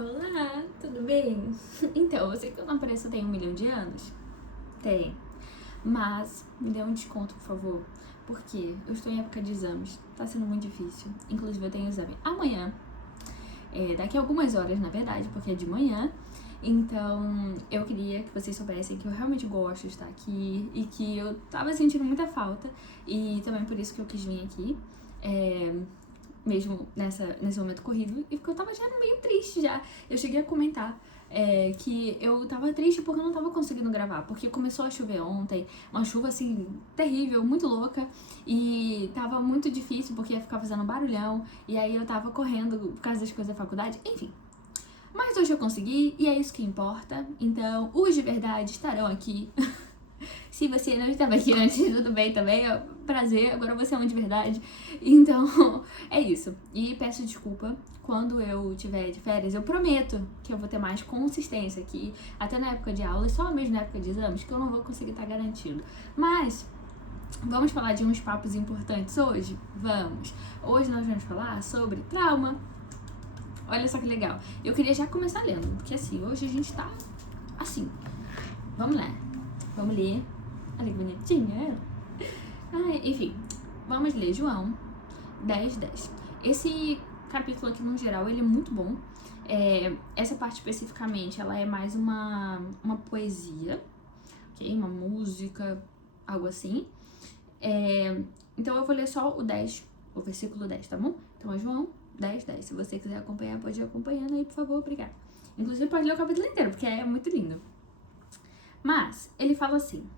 Olá, tudo bem? Então, eu sei que eu não pareço tem 1 milhão de anos. Tem. Mas me dê um desconto, por favor. Porque eu estou em época de exames. Tá sendo muito difícil. Inclusive, eu tenho exame amanhã. Daqui a algumas horas, na verdade, porque é de manhã. Então, eu queria que vocês soubessem que eu realmente gosto de estar aqui e que eu tava sentindo muita falta. E também por isso que eu quis vir aqui. Mesmo nesse momento corrido, e porque eu tava já meio triste já. Eu cheguei a comentar que eu tava triste porque eu não tava conseguindo gravar, porque começou a chover ontem, uma chuva assim, terrível, muito louca, e tava muito difícil porque ia ficar fazendo barulhão, e aí eu tava correndo por causa das coisas da faculdade, enfim. Mas hoje eu consegui, e é isso que importa, então os de verdade estarão aqui. Se você não estava aqui antes, tudo bem também, é um prazer, agora você é um de verdade. Então, é isso. E peço desculpa, quando eu tiver de férias, eu prometo que eu vou ter mais consistência aqui, até na época de aula, e só mesmo na época de exames, que eu não vou conseguir estar garantindo. Mas, vamos falar de uns papos importantes hoje? Vamos! Hoje nós vamos falar sobre trauma. Olha só que legal. Eu queria já começar lendo, porque assim, hoje a gente tá assim. Vamos lá. Vamos ler. Olha que bonitinha. Enfim, vamos ler João 10:10. Esse capítulo aqui, no geral, ele é muito bom. Essa parte especificamente, ela é mais uma poesia, ok? Uma música, algo assim. Então eu vou ler só o versículo 10, tá bom? Então é João 10:10. Se você quiser acompanhar, pode ir acompanhando aí, por favor, obrigada. Inclusive pode ler o capítulo inteiro, porque é muito lindo. Mas, ele fala assim: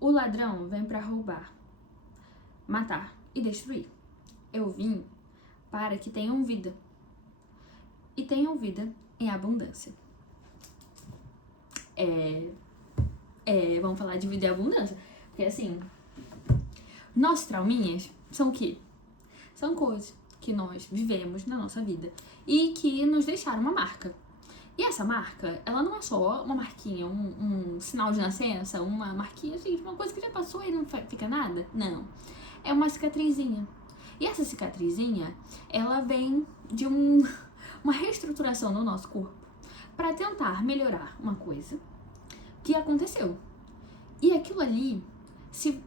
o ladrão vem para roubar, matar e destruir. Eu vim para que tenham vida, e tenham vida em abundância. Vamos falar de vida em abundância, porque assim, nossos trauminhas são o quê? São coisas que nós vivemos na nossa vida e que nos deixaram uma marca. E essa marca, ela não é só uma marquinha, um sinal de nascença, uma marquinha, assim, uma coisa que já passou e não fica nada. Não. É uma cicatrizinha. E essa cicatrizinha, ela vem de uma reestruturação no nosso corpo para tentar melhorar uma coisa que aconteceu. E aquilo ali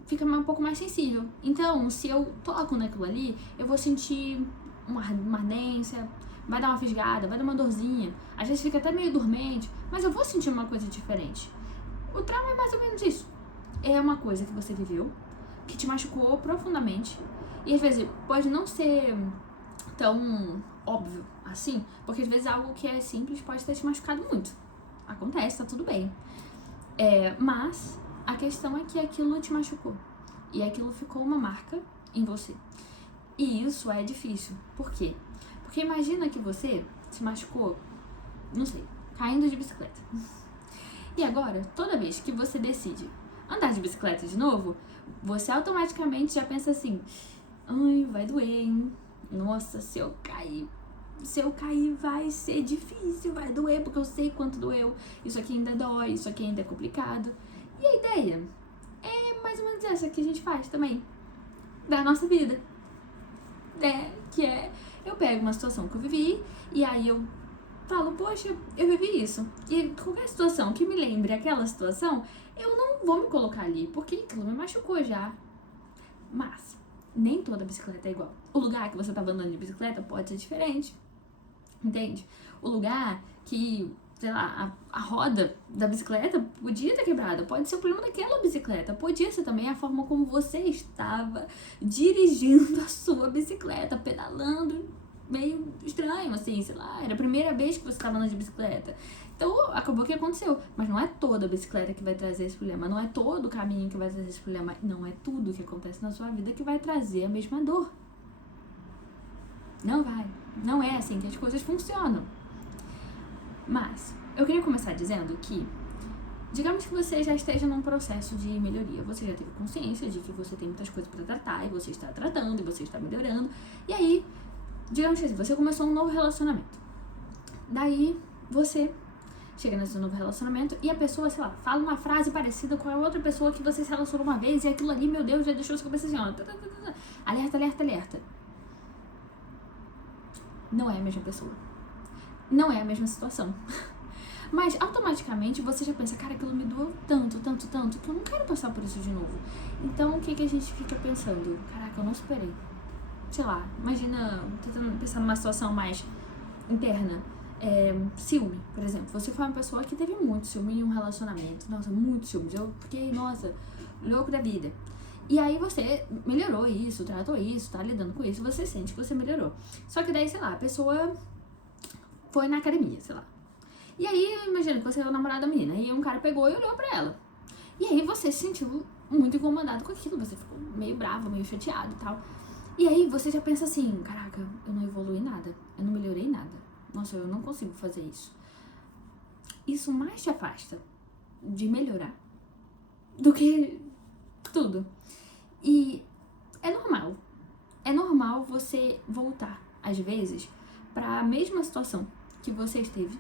fica um pouco mais sensível. Então, se eu toco naquilo ali, eu vou sentir uma ardência, vai dar uma fisgada, vai dar uma dorzinha, às vezes fica até meio dormente, mas eu vou sentir uma coisa diferente. O trauma é mais ou menos isso. É uma coisa que você viveu, que te machucou profundamente, e às vezes pode não ser tão óbvio assim, porque às vezes algo que é simples pode ter te machucado muito. Acontece, tá tudo bem. Mas a questão é que aquilo te machucou, e aquilo ficou uma marca em você. E isso é difícil. Por quê? Porque imagina que você se machucou, não sei, caindo de bicicleta. E agora, toda vez que você decide andar de bicicleta de novo, você automaticamente já pensa assim: ai, vai doer, hein? Nossa, se eu cair vai ser difícil, vai doer, porque eu sei quanto doeu. Isso aqui ainda dói, isso aqui ainda é complicado. E a ideia é mais ou menos essa que a gente faz também da nossa vida. Eu pego uma situação que eu vivi e aí eu falo, poxa, eu vivi isso. E qualquer situação que me lembre aquela situação, eu não vou me colocar ali, porque aquilo me machucou já. Mas nem toda bicicleta é igual. O lugar que você tava andando de bicicleta pode ser diferente, entende? O lugar que, sei lá, a roda da bicicleta podia ter quebrado, pode ser o problema daquela bicicleta, podia ser também a forma como você estava dirigindo a sua bicicleta, pedalando, meio estranho, assim, sei lá, era a primeira vez que você estava andando de bicicleta. Então, acabou que aconteceu. Mas não é toda a bicicleta que vai trazer esse problema, não é todo o caminho que vai trazer esse problema, não é tudo que acontece na sua vida que vai trazer a mesma dor. Não vai. Não é assim que as coisas funcionam. Mas, eu queria começar dizendo que, digamos que você já esteja num processo de melhoria, você já teve consciência de que você tem muitas coisas para tratar, e você está tratando, e você está melhorando, e aí, digamos que você começou um novo relacionamento. Daí, você chega nesse novo relacionamento e a pessoa, sei lá, fala uma frase parecida com a outra pessoa que você se relacionou uma vez, e aquilo ali, meu Deus, já deixou sua cabeça assim, ó, alerta, alerta, alerta. Não é a mesma pessoa. não é a mesma situação. Mas automaticamente você já pensa, cara, aquilo me doeu tanto, tanto, tanto, que eu não quero passar por isso de novo. Então o que a gente fica pensando? Caraca, eu não superei. Sei lá, imagina, tentando pensar numa situação mais interna. Ciúme, por exemplo. Você foi uma pessoa que teve muito ciúme em um relacionamento. Nossa, muito ciúme. Eu fiquei, nossa, louco da vida. E aí você melhorou isso, tratou isso, tá lidando com isso, você sente que você melhorou. Só que daí, sei lá, a pessoa foi na academia, sei lá. E aí, imagina que você é o namorado da menina, e um cara pegou e olhou pra ela. E aí você se sentiu muito incomodado com aquilo, você ficou meio bravo, meio chateado e tal. E aí você já pensa assim, caraca, eu não evolui nada, eu não melhorei nada. Nossa, eu não consigo fazer isso. Isso mais te afasta de melhorar do que tudo. E é normal você voltar, às vezes, pra mesma situação que você esteve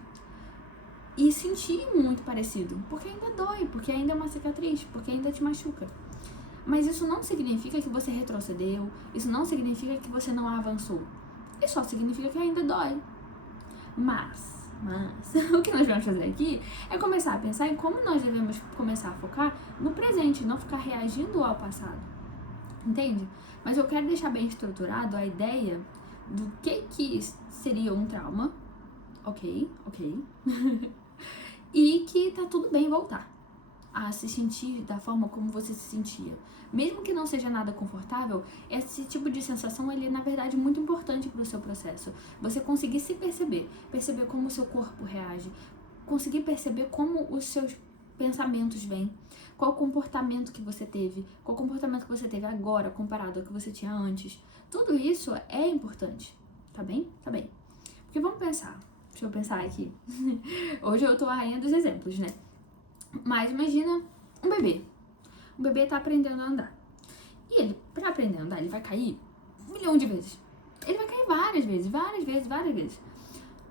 e sentir muito parecido, porque ainda dói, porque ainda é uma cicatriz, porque ainda te machuca. Mas isso não significa que você retrocedeu, isso não significa que você não avançou. Isso só significa que ainda dói. Mas, o que nós vamos fazer aqui é começar a pensar em como nós devemos começar a focar no presente, não ficar reagindo ao passado. Entende? Mas eu quero deixar bem estruturado a ideia do que seria um trauma, ok, e que tá tudo bem voltar a se sentir da forma como você se sentia. Mesmo que não seja nada confortável, esse tipo de sensação, ele é, na verdade, muito importante para o seu processo. Você conseguir se perceber como o seu corpo reage, conseguir perceber como os seus pensamentos vêm, qual o comportamento que você teve, qual o comportamento que você teve agora comparado ao que você tinha antes. Tudo isso é importante, tá bem? Tá bem. Porque vamos pensar, deixa eu pensar aqui. Hoje eu tô a rainha dos exemplos, né? Mas imagina um bebê. O bebê tá aprendendo a andar. E ele, pra aprender a andar, ele vai cair 1 milhão de vezes. Ele vai cair várias vezes.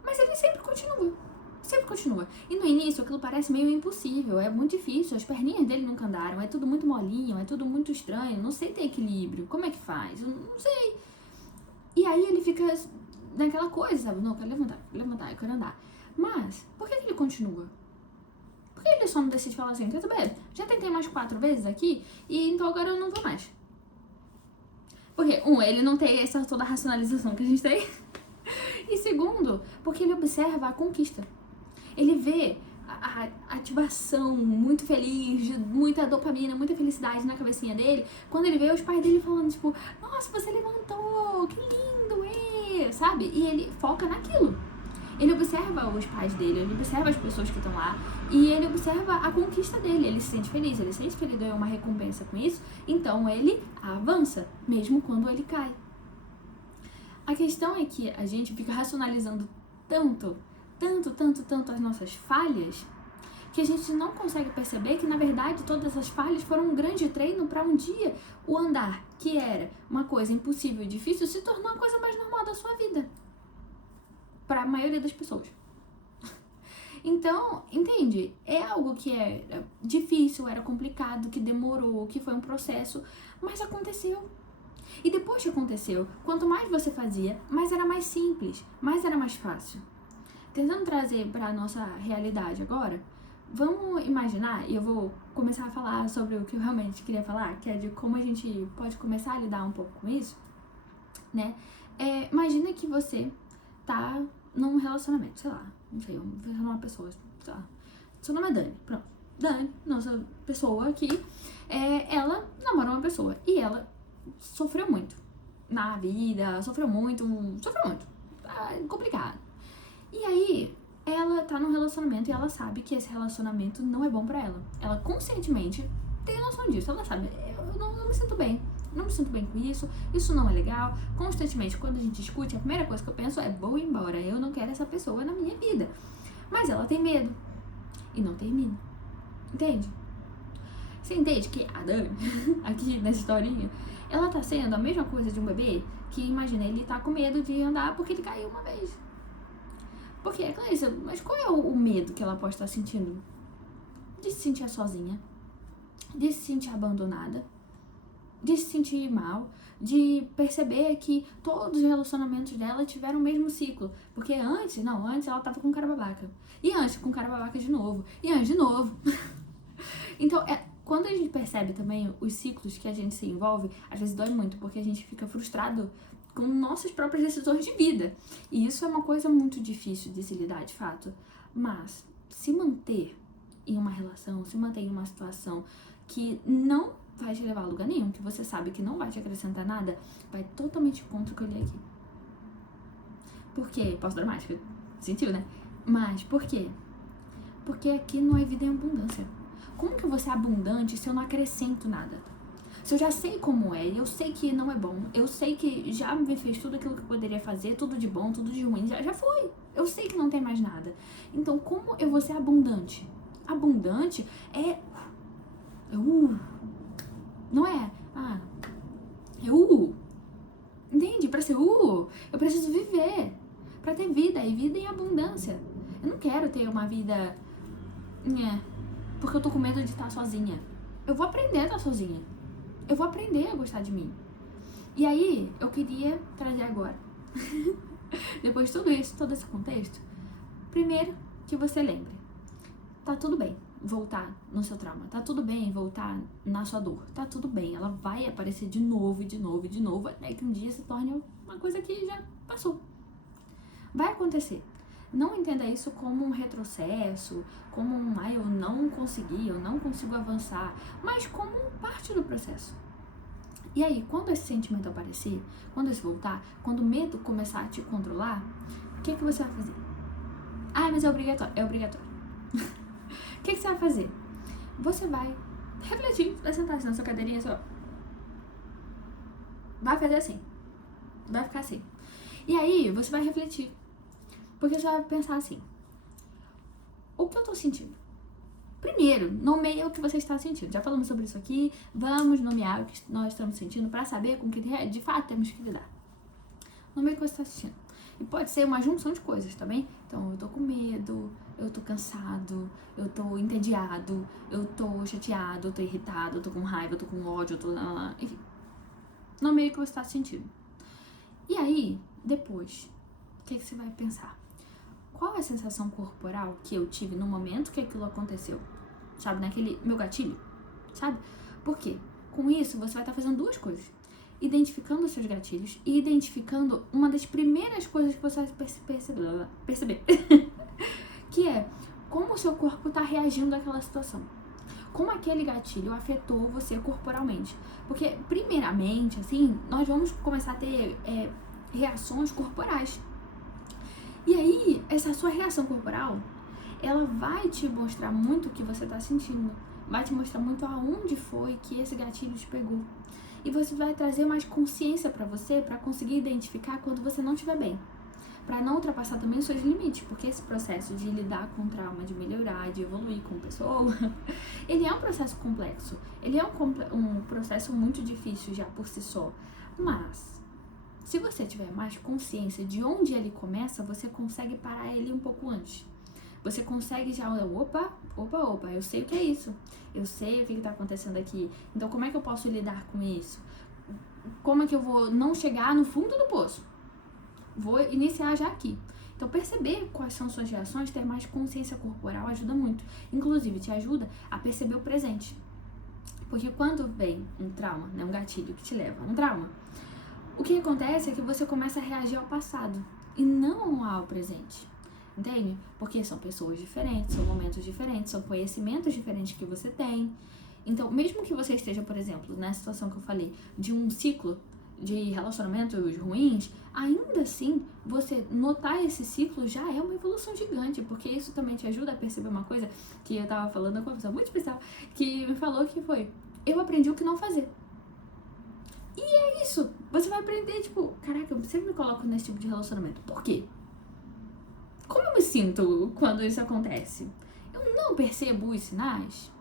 Mas ele sempre continua. E no início aquilo parece meio impossível, é muito difícil, as perninhas dele nunca andaram, é tudo muito molinho, é tudo muito estranho, não sei ter equilíbrio, como é que faz? Eu não sei. E aí ele fica naquela coisa, sabe? Não, eu quero levantar, eu quero andar. Mas, por que ele continua? Por que ele só não decide falar assim, quer saber? Já tentei mais 4 vezes aqui, e então agora eu não vou mais. Porque, ele não tem essa toda a racionalização que a gente tem. E segundo, porque ele observa a conquista. Ele vê a ativação muito feliz, muita dopamina, muita felicidade na cabecinha dele, quando ele vê os pais dele falando, tipo, nossa, você levantou, que lindo, sabe? E ele foca naquilo. Ele observa os pais dele, ele observa as pessoas que estão lá e ele observa a conquista dele. Ele se sente feliz, ele sente que ele ganhou uma recompensa com isso, então ele avança, mesmo quando ele cai. A questão é que a gente fica racionalizando tanto as nossas falhas, que a gente não consegue perceber que, na verdade, todas as falhas foram um grande treino para um dia o andar, que era uma coisa impossível e difícil, se tornou a coisa mais normal da sua vida. Para a maioria das pessoas. Então, entende? É algo que era difícil, era complicado, que demorou, que foi um processo, mas aconteceu. E depois que aconteceu, quanto mais você fazia, mais era mais simples, mais era mais fácil. Tentando trazer para a nossa realidade agora, vamos imaginar, e eu vou começar a falar sobre o que eu realmente queria falar, que é de como a gente pode começar a lidar um pouco com isso, né? Imagina que você tá num relacionamento, sei lá, não sei, vamos pensar numa pessoa, sei lá, seu nome é Dani, pronto. Dani, nossa pessoa aqui, ela namora uma pessoa e ela sofreu muito na vida, sofreu muito, complicado. E aí, ela tá num relacionamento e ela sabe que esse relacionamento não é bom pra ela. Ela conscientemente tem noção disso, ela sabe, eu não me sinto bem. Não me sinto bem com isso não é legal. Constantemente, quando a gente discute, a primeira coisa que eu penso é, vou embora, eu não quero essa pessoa na minha vida. Mas ela tem medo e não termina. Entende? Você entende que a Dani, aqui nessa historinha, ela tá sendo a mesma coisa de um bebê que, imagina, ele tá com medo de andar porque ele caiu uma vez. Porque, Cleissa, mas qual é o medo que ela pode estar sentindo? De se sentir sozinha, de se sentir abandonada, de se sentir mal, de perceber que todos os relacionamentos dela tiveram o mesmo ciclo. Porque antes ela tava com um cara babaca. E antes com um cara babaca de novo. E antes de novo. Então, quando a gente percebe também os ciclos que a gente se envolve, às vezes dói muito, porque a gente fica frustrado com nossas próprias decisões de vida. E isso é uma coisa muito difícil de se lidar, de fato. Mas se manter em uma relação, se manter em uma situação que não vai te levar a lugar nenhum, que você sabe que não vai te acrescentar nada, vai totalmente contra o que eu li aqui. Por quê? Posso dramática? Sentiu, né? Mas por quê? Porque aqui não é vida em abundância. Como que eu vou ser abundante se eu não acrescento nada? Se eu já sei como é, eu sei que não é bom, eu sei que já me fez tudo aquilo que eu poderia fazer, tudo de bom, tudo de ruim, já foi. Eu sei que não tem mais nada. Então, como eu vou ser abundante? Abundante é... Não é... Entende? Pra ser eu preciso viver. Pra ter vida, e vida em abundância. Eu não quero ter uma vida... porque eu tô com medo de estar sozinha. Eu vou aprender a estar sozinha. Eu vou aprender a gostar de mim. E aí, eu queria trazer agora, depois de tudo isso, todo esse contexto, primeiro que você lembre, tá tudo bem voltar no seu trauma, tá tudo bem voltar na sua dor, tá tudo bem, ela vai aparecer de novo, de novo, de novo, até que um dia se torne uma coisa que já passou. Vai acontecer. Não entenda isso como um retrocesso, como eu não consegui, eu não consigo avançar, mas como parte do processo. E aí, quando esse sentimento aparecer, quando esse voltar, quando o medo começar a te controlar, o que você vai fazer? Mas é obrigatório. É obrigatório. O que você vai fazer? Você vai refletir, vai sentar assim na sua cadeirinha só. Vai fazer assim. Vai ficar assim. E aí, você vai refletir. Porque você vai pensar assim, o que eu tô sentindo? Primeiro, nomeia o que você está sentindo. Já falamos sobre isso aqui, vamos nomear o que nós estamos sentindo para saber com o que de fato temos que lidar. Nomeia o que você está sentindo. E pode ser uma junção de coisas, tá bem? Então, eu tô com medo, eu tô cansado, eu tô entediado, eu tô chateado, eu tô irritado, eu tô com raiva, eu tô com ódio, eu tô... Enfim, nomeia o que você está sentindo. E aí, depois, o que você vai pensar? Qual é a sensação corporal que eu tive no momento que aquilo aconteceu? Sabe, naquele meu gatilho? Sabe? Por quê? Com isso, você vai estar fazendo duas coisas. Identificando os seus gatilhos e identificando uma das primeiras coisas que você vai perceber. Que é como o seu corpo está reagindo àquela situação. Como aquele gatilho afetou você corporalmente. Porque, primeiramente, assim, nós vamos começar a ter reações corporais. E aí, essa sua reação corporal, ela vai te mostrar muito o que você tá sentindo. Vai te mostrar muito aonde foi que esse gatilho te pegou. E você vai trazer mais consciência pra você, pra conseguir identificar quando você não estiver bem. Pra não ultrapassar também os seus limites, porque esse processo de lidar com trauma, de melhorar, de evoluir como pessoa, ele é um processo complexo. Ele é um processo muito difícil já por si só. Mas... se você tiver mais consciência de onde ele começa, você consegue parar ele um pouco antes. Você consegue já, opa, eu sei o que é isso. Eu sei o que está acontecendo aqui. Então, como é que eu posso lidar com isso? Como é que eu vou não chegar no fundo do poço? Vou iniciar já aqui. Então, perceber quais são suas reações, ter mais consciência corporal ajuda muito. Inclusive, te ajuda a perceber o presente. Porque quando vem um trauma, né, um gatilho que te leva a um trauma, o que acontece é que você começa a reagir ao passado e não ao presente, entende? Porque são pessoas diferentes, são momentos diferentes, são conhecimentos diferentes que você tem. Então, mesmo que você esteja, por exemplo, na situação que eu falei, de um ciclo de relacionamentos ruins, ainda assim, você notar esse ciclo já é uma evolução gigante, porque isso também te ajuda a perceber uma coisa que eu tava falando com uma pessoa muito especial, que me falou que foi, eu aprendi o que não fazer. E é isso, você vai aprender, tipo, caraca, eu sempre me coloco nesse tipo de relacionamento. Por quê? Como eu me sinto quando isso acontece? Eu não percebo os sinais.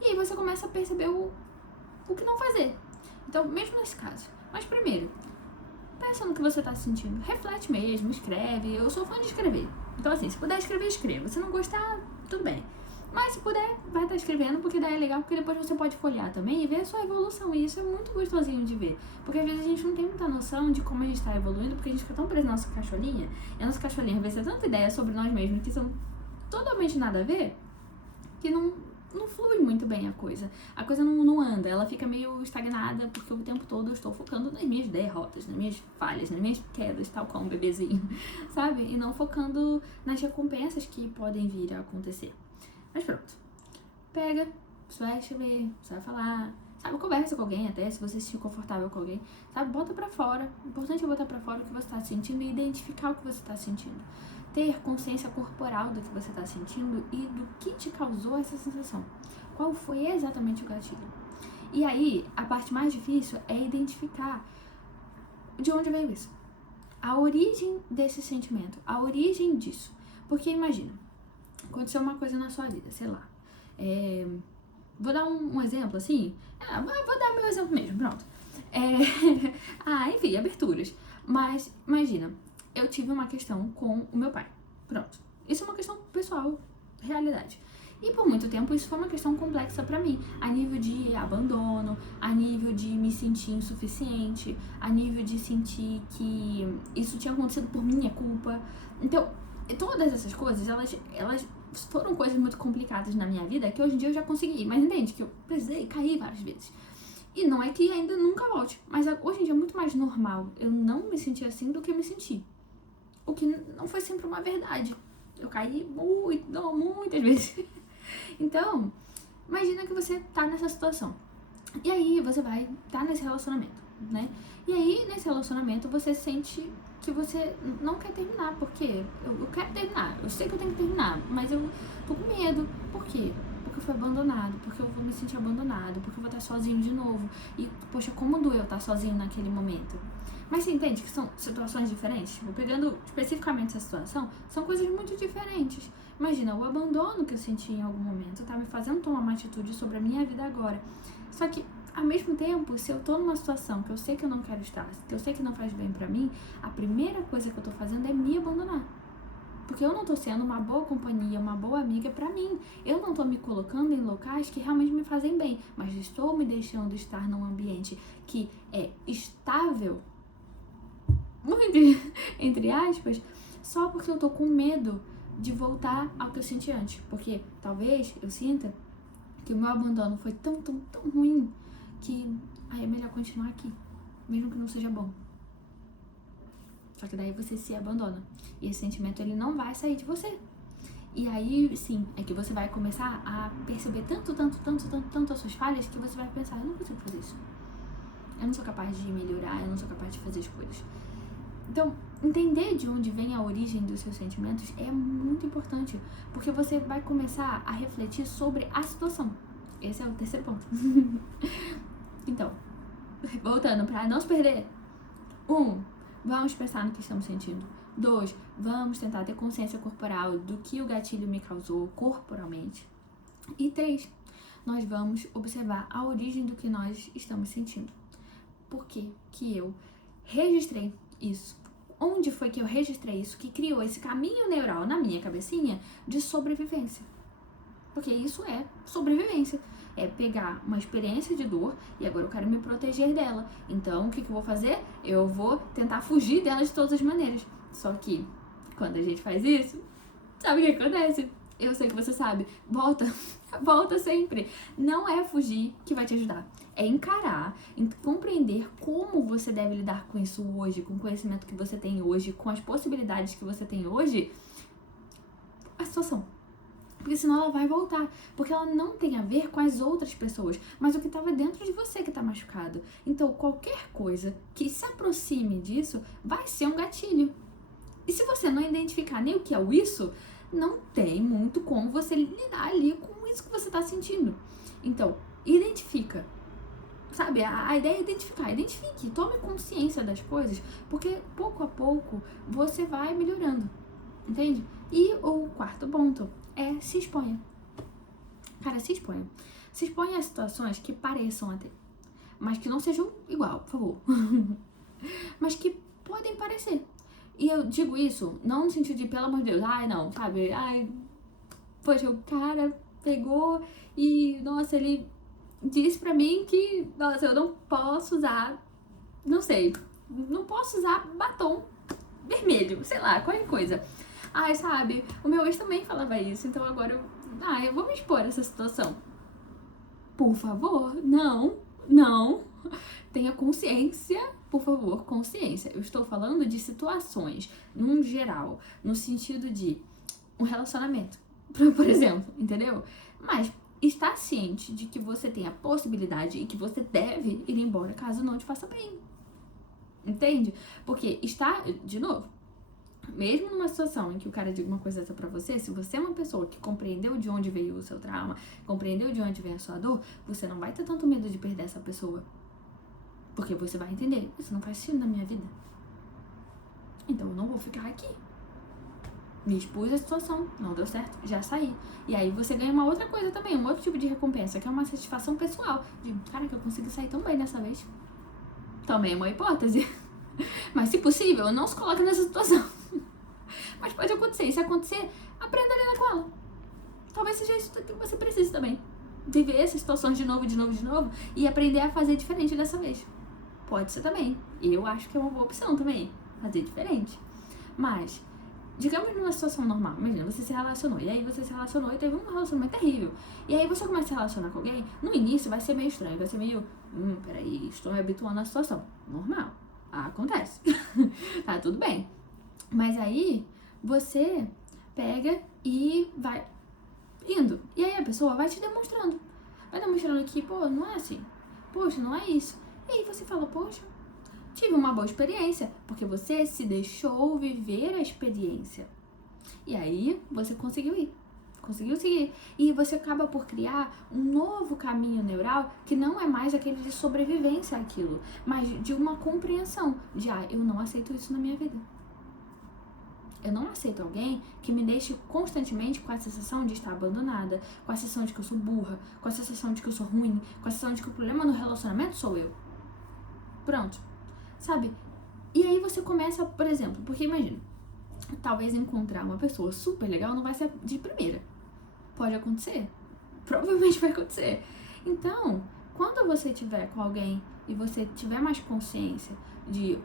E aí você começa a perceber o que não fazer. Então, mesmo nesse caso. Mas primeiro, pensa no que você tá sentindo. Reflete mesmo, escreve. Eu sou fã de escrever. Então, assim, se puder escrever, escreva. Se não gostar, tudo bem. Mas se puder, vai estar escrevendo, porque daí é legal, porque depois você pode folhear também e ver a sua evolução. E isso é muito gostosinho de ver. Porque às vezes a gente não tem muita noção de como a gente está evoluindo, porque a gente fica tão preso na nossa cacholinha. E a nossa cacholinha às vezes tem tanta ideia sobre nós mesmos que são totalmente nada a ver, que não flui muito bem a coisa. A coisa não anda, ela fica meio estagnada, porque o tempo todo eu estou focando nas minhas derrotas, nas minhas falhas, nas minhas quedas, tal como um bebezinho, sabe? E não focando nas recompensas que podem vir a acontecer. Mas pronto. Pega, você vai escrever, você vai falar, sabe? Conversa com alguém até, se você se sentir confortável com alguém, sabe? Bota pra fora. O importante é botar pra fora o que você tá sentindo e identificar o que você tá sentindo. Ter consciência corporal do que você tá sentindo e do que te causou essa sensação. Qual foi exatamente o gatilho? E aí, a parte mais difícil é identificar de onde veio isso. A origem desse sentimento, a origem disso. Porque imagina, aconteceu uma coisa na sua vida, sei lá. Vou dar um exemplo assim. Vou dar meu exemplo mesmo, pronto. Enfim, aberturas. Mas imagina, eu tive uma questão com o meu pai. Pronto. Isso é uma questão pessoal, realidade. E por muito tempo isso foi uma questão complexa pra mim, a nível de abandono, a nível de me sentir insuficiente, a nível de sentir que isso tinha acontecido por minha culpa. Então, todas essas coisas, elas foram coisas muito complicadas na minha vida que hoje em dia eu já consegui, mas entende que eu precisei cair várias vezes. E não é que ainda nunca volte, mas hoje em dia é muito mais normal eu não me sentir assim do que eu me sentir. O que não foi sempre uma verdade. Eu caí muitas vezes. Então, imagina que você tá nessa situação. E aí você vai estar nesse relacionamento, né? E aí, nesse relacionamento, você sente que você não quer terminar. Por quê? Eu quero terminar. Eu sei que eu tenho que terminar, mas eu tô com medo. Por quê? Porque eu fui abandonado, porque eu vou me sentir abandonado, porque eu vou estar sozinho de novo. E, poxa, como doeu estar sozinho naquele momento? Mas você entende que são situações diferentes? Tipo, pegando especificamente essa situação, são coisas muito diferentes. Imagina, o abandono que eu senti em algum momento tá me fazendo tomar uma atitude sobre a minha vida agora. Só que, ao mesmo tempo, se eu tô numa situação que eu sei que eu não quero estar, que eu sei que não faz bem pra mim, a primeira coisa que eu tô fazendo é me abandonar. Porque eu não tô sendo uma boa companhia, uma boa amiga pra mim. Eu não tô me colocando em locais que realmente me fazem bem, mas estou me deixando estar num ambiente que é estável, muito entre aspas, só porque eu tô com medo de voltar ao que eu senti antes. Porque talvez eu sinta que o meu abandono foi tão ruim que é melhor continuar aqui, mesmo que não seja bom. Só que daí você se abandona. E esse sentimento, ele não vai sair de você. E aí, sim, é que você vai começar a perceber tanto as suas falhas que você vai pensar, eu não consigo fazer isso. Eu não sou capaz de melhorar, eu não sou capaz de fazer as coisas. Então, entender de onde vem a origem dos seus sentimentos é muito importante, porque você vai começar a refletir sobre a situação. Esse é o terceiro ponto. Então, voltando para não se perder. 1. Vamos pensar no que estamos sentindo. 2. Vamos tentar ter consciência corporal do que o gatilho me causou corporalmente. E 3. Nós vamos observar a origem do que nós estamos sentindo. Por que eu registrei isso? Onde foi que eu registrei isso que criou esse caminho neural na minha cabecinha de sobrevivência? Porque isso é sobrevivência. É pegar uma experiência de dor e agora eu quero me proteger dela. Então, o que eu vou fazer? Eu vou tentar fugir dela de todas as maneiras. Só que, quando a gente faz isso, sabe o que acontece? Eu sei que você sabe. Volta sempre. Não é fugir que vai te ajudar. É encarar, compreender como você deve lidar com isso hoje, com o conhecimento que você tem hoje, com as possibilidades que você tem hoje, a situação. Porque senão ela vai voltar. Porque ela não tem a ver com as outras pessoas, mas o que estava dentro de você que está machucado. Então, qualquer coisa que se aproxime disso vai ser um gatilho. E se você não identificar nem o que é o isso, não tem muito como você lidar ali com isso que você está sentindo. Então, identifica. Sabe, a ideia é identificar. Identifique, tome consciência das coisas, porque pouco a pouco você vai melhorando. Entende? E o quarto ponto é se exponha. Cara, se exponha. Se exponha a situações que pareçam até, mas que não sejam igual, por favor. Mas que podem parecer. E eu digo isso não no sentido de, pelo amor de Deus, ai não, sabe? Ai, poxa, o cara pegou e, nossa, ele disse pra mim que, nossa, eu não posso usar, não sei, não posso usar batom vermelho, sei lá, qualquer coisa. Ai, sabe, o meu ex também falava isso, então agora eu vou me expor a essa situação. Por favor, não. Tenha consciência, por favor, consciência. Eu estou falando de situações, num geral, no sentido de um relacionamento, por exemplo, entendeu? Mas está ciente de que você tem a possibilidade e que você deve ir embora caso não te faça bem. Entende? Porque está, de novo, mesmo numa situação em que o cara diga uma coisa dessa pra você, se você é uma pessoa que compreendeu de onde veio o seu trauma, compreendeu de onde vem a sua dor, você não vai ter tanto medo de perder essa pessoa. Porque você vai entender, isso não faz sentido na minha vida. Então eu não vou ficar aqui. Me expus à situação, não deu certo, já saí. E aí você ganha uma outra coisa também, um outro tipo de recompensa, que é uma satisfação pessoal. De, cara, que eu consegui sair tão bem dessa vez. Também é uma hipótese. Mas se possível, não se coloque nessa situação. Mas pode acontecer, e se acontecer, aprenda a lidar com ela. Talvez seja isso que você precise também. Viver essas situações de novo e aprender a fazer diferente dessa vez. Pode ser também. Eu acho que é uma boa opção também, fazer diferente. Mas, digamos numa situação normal, imagina, você se relacionou, e aí você se relacionou e teve um relacionamento terrível. E aí você começa a se relacionar com alguém, no início vai ser meio estranho, vai ser meio, peraí, estou me habituando à situação. Normal, acontece. Tá tudo bem. Mas aí, você pega e vai indo. E aí a pessoa vai te demonstrando. Vai demonstrando que, pô, não é assim. Poxa, não é isso. E aí você fala, poxa, tive uma boa experiência, porque você se deixou viver a experiência. E aí você conseguiu ir, conseguiu seguir. E você acaba por criar um novo caminho neural que não é mais aquele de sobrevivência àquilo, mas de uma compreensão de, eu não aceito isso na minha vida. Eu não aceito alguém que me deixe constantemente com a sensação de estar abandonada, com a sensação de que eu sou burra, com a sensação de que eu sou ruim, com a sensação de que o problema no relacionamento sou eu. Pronto. Sabe? E aí você começa, por exemplo, porque imagina, talvez encontrar uma pessoa super legal não vai ser de primeira. Pode acontecer. Provavelmente vai acontecer. Então, quando você estiver com alguém e você tiver mais consciência de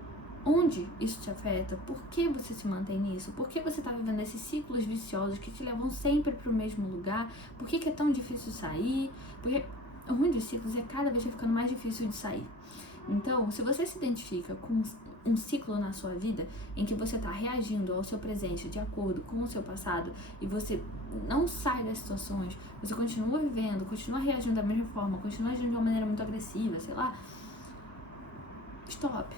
onde isso te afeta, por que você se mantém nisso, por que você está vivendo esses ciclos viciosos que te levam sempre para o mesmo lugar, por que é tão difícil sair, porque o ruim dos ciclos é cada vez ficando mais difícil de sair. Então, se você se identifica com um ciclo na sua vida em que você está reagindo ao seu presente de acordo com o seu passado e você não sai das situações, você continua vivendo, continua reagindo da mesma forma, continua agindo de uma maneira muito agressiva, sei lá, stop.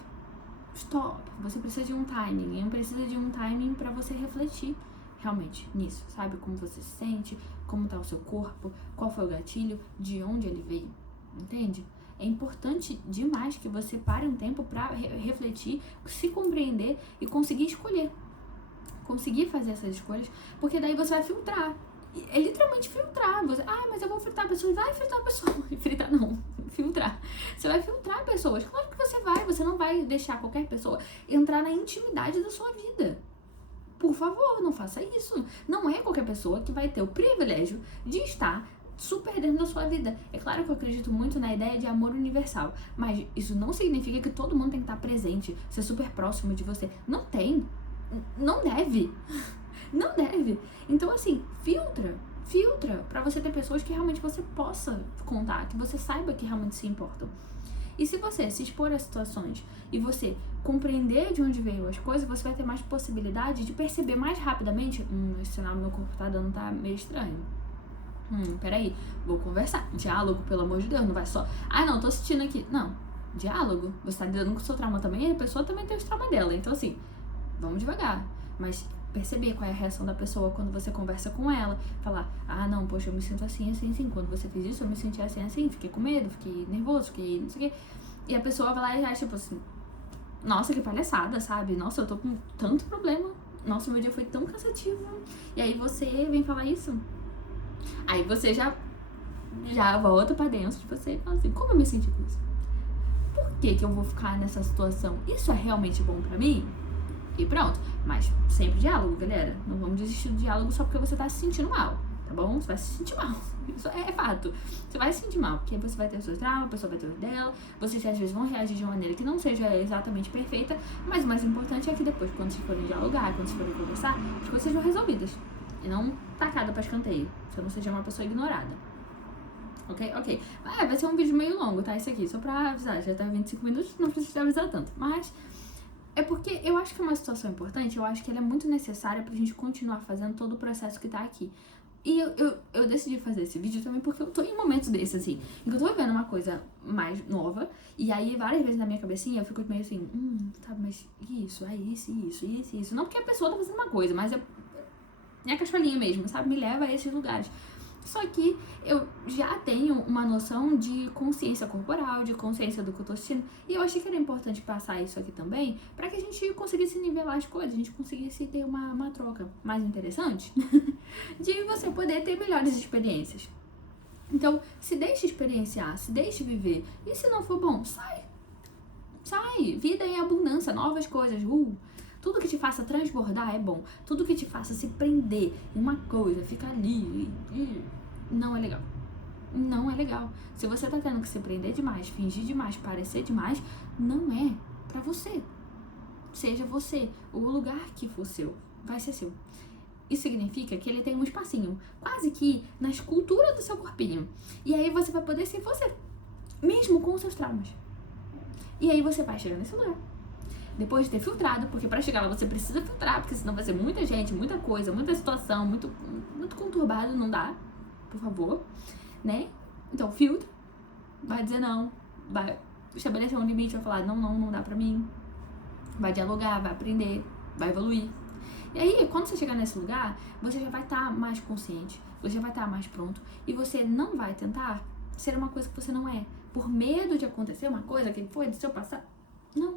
Você precisa de um timing, precisa de um timing para você refletir realmente nisso, sabe? Como você se sente, como tá o seu corpo, qual foi o gatilho, de onde ele veio, entende? É importante demais que você pare um tempo para refletir, se compreender e conseguir escolher. Conseguir fazer essas escolhas, porque daí você vai filtrar. É literalmente filtrar. Você, mas eu vou fritar pessoas. Vai fritar pessoas. Fritar não, filtrar. Você vai filtrar pessoas. Claro que você não vai deixar qualquer pessoa entrar na intimidade da sua vida. Por favor, não faça isso. Não é qualquer pessoa que vai ter o privilégio de estar super dentro da sua vida. É claro que eu acredito muito na ideia de amor universal, mas isso não significa que todo mundo tem que estar presente, ser super próximo de você. Não tem. Não deve. Não deve. Então, assim, filtra pra você ter pessoas que realmente você possa contar, que você saiba que realmente se importam. E se você se expor a situações e você compreender de onde veio as coisas, você vai ter mais possibilidade de perceber mais rapidamente, esse sinal no meu corpo tá meio estranho. Peraí, vou conversar. Diálogo, pelo amor de Deus, não vai só, não, tô assistindo aqui. Não, diálogo. Você tá lidando com o seu trauma também, e a pessoa também tem os traumas dela. Então, assim, vamos devagar. Mas perceber qual é a reação da pessoa quando você conversa com ela. Falar, não, poxa, eu me sinto assim. Quando você fez isso, eu me senti assim. Fiquei com medo, fiquei nervoso, fiquei não sei o quê. E a pessoa vai lá e acha, tipo assim, nossa, que palhaçada, sabe? Nossa, eu tô com tanto problema. Nossa, meu dia foi tão cansativo. E aí você vem falar isso. Aí você já volta pra dentro de você e fala assim, como eu me senti com isso? Por que eu vou ficar nessa situação? Isso é realmente bom pra mim? E pronto. Mas sempre diálogo, galera. Não vamos desistir do diálogo só porque você tá se sentindo mal, tá tá bom? Você vai se sentir mal. Isso é fato. Você vai se sentir mal, porque você vai ter os seus traumas, a pessoa vai ter os dela, vocês às vezes vão reagir de uma maneira que não seja exatamente perfeita, mas o mais importante é que depois, quando vocês forem dialogar, quando vocês forem conversar, as coisas sejam resolvidas. E não tacada pra escanteio. Você não seja uma pessoa ignorada. Ok? Vai ser um vídeo meio longo, tá? Isso aqui, só pra avisar. Já tá 25 minutos, não precisa avisar tanto. Mas é porque eu acho que é uma situação importante, eu acho que ela é muito necessária pra gente continuar fazendo todo o processo que tá aqui. E eu decidi fazer esse vídeo também porque eu tô em momentos desses, assim, em que eu tô vivendo uma coisa mais nova, e aí várias vezes na minha cabecinha eu fico meio assim, sabe, mas isso, isso. Não porque a pessoa tá fazendo uma coisa, mas minha cacholinha mesmo, sabe, me leva a esses lugares. Só que eu já tenho uma noção de consciência corporal, de consciência do que eu tô assistindo. E eu achei que era importante passar isso aqui também, pra que a gente conseguisse nivelar as coisas, a gente conseguisse ter uma troca mais interessante de você poder ter melhores experiências. Então, se deixe experienciar, se deixe viver. E se não for bom, sai. Vida em abundância, novas coisas. Tudo que te faça transbordar é bom. Tudo que te faça se prender em uma coisa, ficar ali, não é legal. Não é legal. Se você tá tendo que se prender demais, fingir demais, parecer demais, não é pra você. Seja você. O lugar que for seu, vai ser seu. Isso significa que ele tem um espacinho, quase que na escultura do seu corpinho. E aí você vai poder ser você, mesmo com os seus traumas. E aí você vai chegar nesse lugar. Depois de ter filtrado, porque pra chegar lá você precisa filtrar, porque senão vai ser muita gente, muita coisa, muita situação, muito conturbado, não dá, por favor, né? Então filtra, vai dizer não, vai estabelecer um limite, vai falar não dá pra mim, vai dialogar, vai aprender, vai evoluir. E aí, quando você chegar nesse lugar, você já vai estar mais consciente, você já vai estar mais pronto, e você não vai tentar ser uma coisa que você não é, por medo de acontecer uma coisa que foi do seu passado. Não.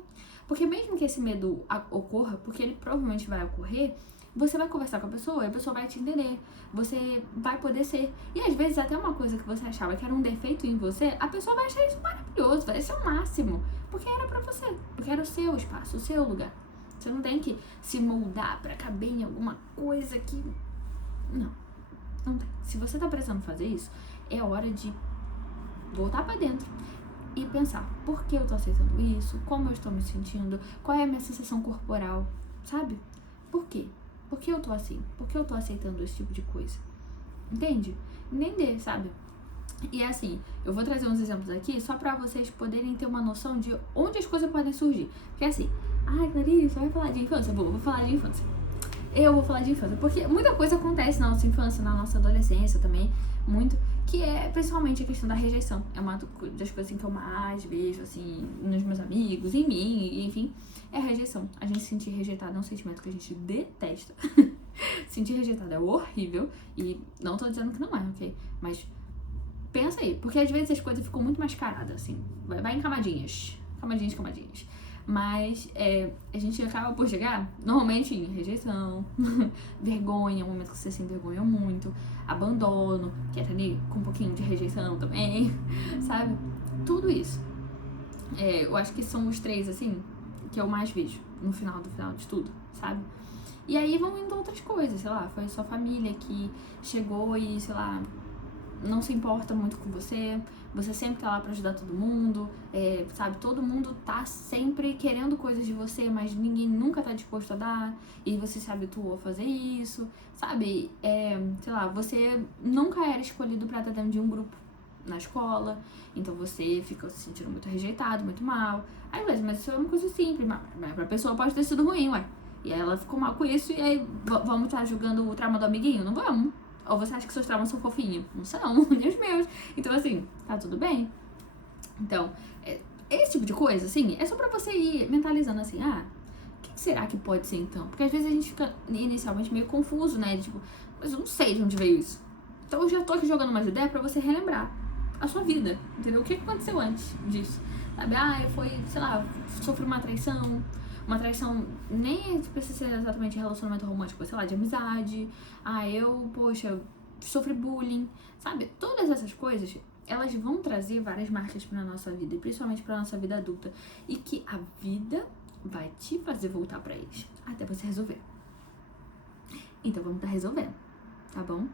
Porque mesmo que esse medo ocorra, porque ele provavelmente vai ocorrer, você vai conversar com a pessoa e a pessoa vai te entender. Você vai poder ser. E às vezes até uma coisa que você achava que era um defeito em você, a pessoa vai achar isso maravilhoso, vai ser o máximo. Porque era pra você. Porque era o seu espaço, o seu lugar. Você não tem que se moldar pra caber em alguma coisa que... Não tem. Se você tá precisando fazer isso, é hora de voltar pra dentro e pensar, por que eu tô aceitando isso? Como eu estou me sentindo? Qual é a minha sensação corporal? Sabe? Por quê? Por que eu tô assim? Por que eu tô aceitando esse tipo de coisa? Entende? Entender, sabe? E é assim, eu vou trazer uns exemplos aqui só pra vocês poderem ter uma noção de onde as coisas podem surgir. Porque assim, Clarice, vai falar de infância? Vou falar de infância. Eu vou falar de infância, porque muita coisa acontece na nossa infância, na nossa adolescência também, muito, que é principalmente a questão da rejeição. É uma das coisas assim, que eu mais vejo, assim, nos meus amigos, em mim, enfim, é a rejeição. A gente se sentir rejeitado é um sentimento que a gente detesta. Sentir rejeitado é horrível, e não tô dizendo que não é, ok? Mas pensa aí, porque às vezes as coisas ficam muito mascaradas, assim, vai em camadinhas. Mas a gente acaba por chegar, normalmente, em rejeição, vergonha, um momento que você se envergonha muito, abandono, que é ali com um pouquinho de rejeição também, sabe? Tudo isso. Eu acho que são os 3, assim, que eu mais vejo no final de tudo, sabe? E aí vão indo outras coisas, sei lá, foi sua família que chegou e, sei lá, não se importa muito com você sempre tá lá pra ajudar todo mundo, sabe, todo mundo tá sempre querendo coisas de você, mas ninguém nunca tá disposto a dar, e você se habituou a fazer isso, sabe, sei lá, você nunca era escolhido pra estar dentro de um grupo na escola, então você fica se sentindo muito rejeitado, muito mal, aí beleza, mas isso é uma coisa simples, mas pra pessoa pode ter sido ruim, ué, e aí ela ficou mal com isso, e aí vamos estar julgando o trauma do amiguinho? Não vamos. Ou você acha que seus traumas são fofinhos? Não são, nem os meus. Então, assim, tá tudo bem. Então, esse tipo de coisa, assim, é só pra você ir mentalizando assim, o que será que pode ser então? Porque às vezes a gente fica inicialmente meio confuso, né? Tipo, mas eu não sei de onde veio isso. Então eu já tô aqui jogando umas ideias pra você relembrar a sua vida, entendeu? O que aconteceu antes disso? Sabe, foi, sei lá, sofri uma traição nem precisa ser exatamente relacionamento romântico, sei lá, de amizade. Poxa, sofri bullying, sabe? Todas essas coisas, elas vão trazer várias marcas pra nossa vida, e principalmente pra nossa vida adulta. E que a vida vai te fazer voltar pra eles, até você resolver. Então vamos estar resolvendo, tá bom?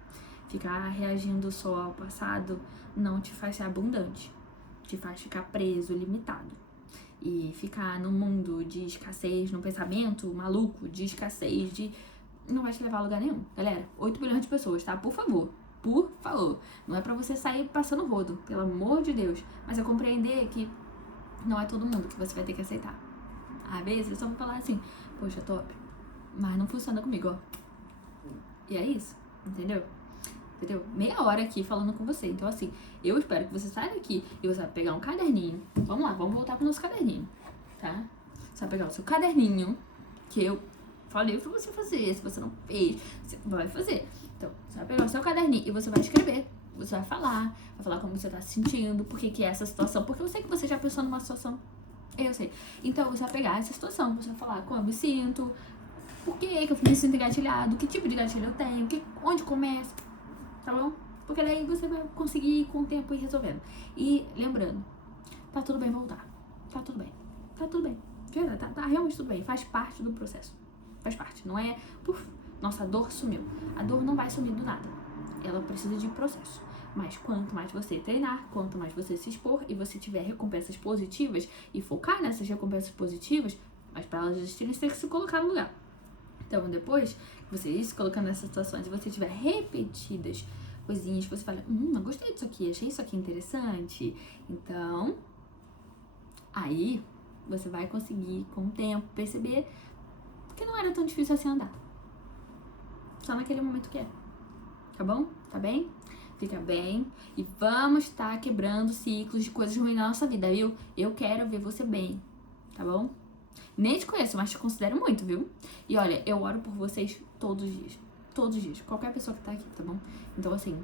Ficar reagindo só ao passado não te faz ser abundante. Te faz ficar preso, limitado. E ficar num mundo de escassez, num pensamento maluco de escassez, não vai te levar a lugar nenhum. Galera, 8 bilhões de pessoas, tá? Por favor. Por favor. Não é pra você sair passando rodo, pelo amor de Deus. Mas é compreender que não é todo mundo que você vai ter que aceitar. Às vezes, só vou falar assim, poxa, top, mas não funciona comigo, ó. E é isso, entendeu? Entendeu? Meia hora aqui falando com você. Então, assim, eu espero que você saia daqui e você vai pegar um caderninho. Vamos lá, vamos voltar pro nosso caderninho, tá? Você vai pegar o seu caderninho, que eu falei pra você fazer. Se você não fez, você vai fazer. Então, você vai pegar o seu caderninho e você vai escrever. Você vai falar como você tá se sentindo, por que é essa situação. Porque eu sei que você já pensou numa situação. Eu sei. Então, você vai pegar essa situação, você vai falar como eu me sinto, por que eu me sinto engatilhado, que tipo de gatilho eu tenho, onde começa, tá bom? Porque daí você vai conseguir com o tempo ir resolvendo. E lembrando, tá tudo bem voltar. Tá tudo bem. Tá tudo bem. Verdade, tá realmente tudo bem. Faz parte do processo. Faz parte. Não é, nossa, a dor sumiu. A dor não vai sumir do nada. Ela precisa de processo. Mas quanto mais você treinar, quanto mais você se expor e você tiver recompensas positivas e focar nessas recompensas positivas, mas para elas existirem, você tem que se colocar no lugar. Então, depois que você ir se colocando nessas situações e você tiver repetidas coisinhas que você fala, eu gostei disso aqui, achei isso aqui interessante. Então, aí você vai conseguir, com o tempo, perceber que não era tão difícil assim andar. Só naquele momento que é. Tá bom? Tá bem? Fica bem. E vamos estar quebrando ciclos de coisas ruins na nossa vida, viu? Eu quero ver você bem. Tá bom? Nem te conheço, mas te considero muito, viu? E olha, eu oro por vocês todos os dias. Todos os dias. Qualquer pessoa que tá aqui, tá bom? Então, assim,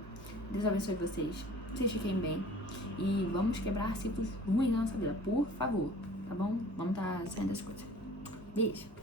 Deus abençoe vocês. Vocês fiquem bem. E vamos quebrar ciclos ruins na nossa vida, por favor. Tá bom? Vamos tá saindo das coisas. Beijo.